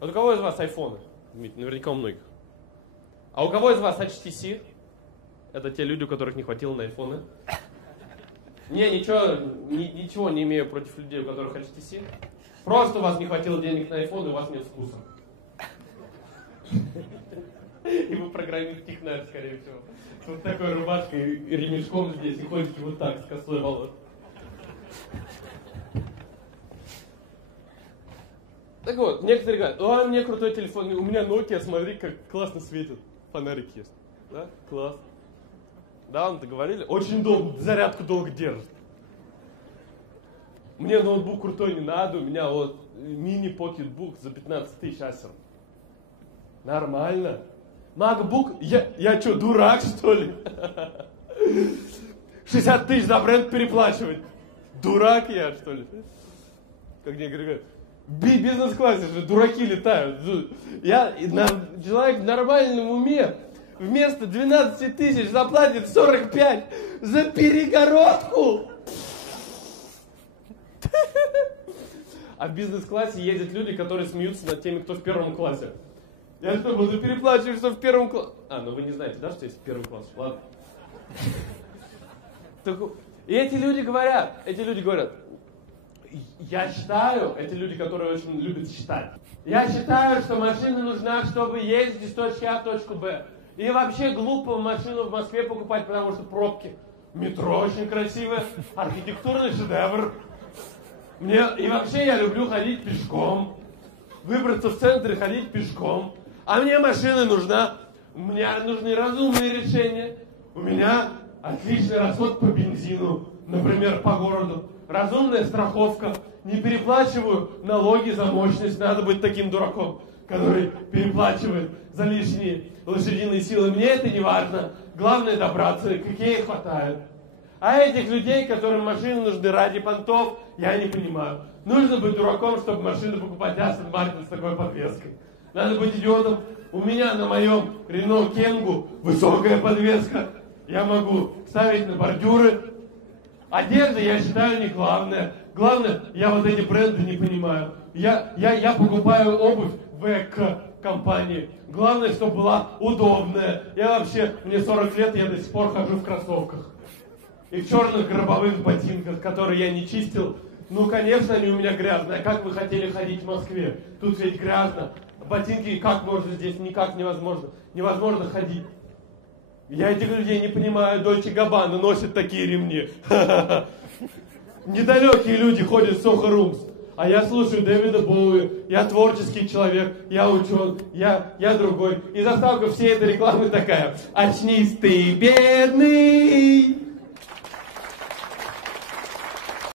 Вот у кого из вас айфоны? Наверняка у многих. А у кого из вас HTC? Это те люди, у которых не хватило на айфоны. Ничего не имею против людей, у которых HTC. Просто у вас не хватило денег на айфон, и у вас нет вкуса. И вы программист-технарь, скорее всего. С вот такой рубашкой и ремешком здесь, и ходите вот так, с косой волос. Так вот, некоторые говорят, у меня крутой телефон, у меня Nokia, смотри, как классно светит. Фонарик есть. Да? Класс. Да, вам договорили? Очень долго, зарядку долго держит. Мне ноутбук крутой не надо, у меня вот мини-покетбук за 15 тысяч асер. Нормально. MacBook, я что, дурак, что ли? 60 тысяч за бренд переплачивать. Дурак я, что ли? Как мне говорят, в бизнес-классе же дураки летают. Человек в нормальном уме вместо 12 тысяч заплатит 45 за перегородку. А в бизнес-классе ездят люди, которые смеются над теми, кто в первом классе. Я что, буду переплачивать, что в первом классе? Ну вы не знаете, да, что есть первый класс? Ладно. И эти люди говорят, я считаю, эти люди, которые очень любят считать, я считаю, что машина нужна, чтобы ездить с точки А в точку Б. И вообще глупо машину в Москве покупать, потому что пробки. Метро очень красивое, архитектурный шедевр. И вообще я люблю ходить пешком. Выбраться в центр и ходить пешком. А мне машина нужна. Мне нужны разумные решения. У меня отличный расход по бензину. Например, по городу. Разумная страховка. Не переплачиваю налоги за мощность. Надо быть таким дураком, который переплачивает за лишние лошадиные силы. Мне это не важно. Главное добраться, какие хватает. А этих людей, которым машины нужны ради понтов, я не понимаю. Нужно быть дураком, чтобы машину покупать Астон Мартин с такой подвеской. Надо быть идиотом. У меня на моем Рено Кенгу высокая подвеска. Я могу ставить на бордюры. Одежда, я считаю, не главное. Главное, я вот эти бренды не понимаю. Я покупаю обувь в эко-компании. Главное, чтобы была удобная. Мне 40 лет, я до сих пор хожу в кроссовках. И в черных гробовых ботинках, которые я не чистил. Ну, конечно, они у меня грязные. А как вы хотели ходить в Москве? Тут ведь грязно. Ботинки как можно здесь? Никак невозможно. Невозможно ходить. Я этих людей не понимаю. Дольче Габбана носит такие ремни. Недалекие люди ходят в Сохо Румс. А я слушаю Дэвида Боуи. Я творческий человек. Я учен. Я другой. И заставка всей этой рекламы такая. Очнись ты, бедный.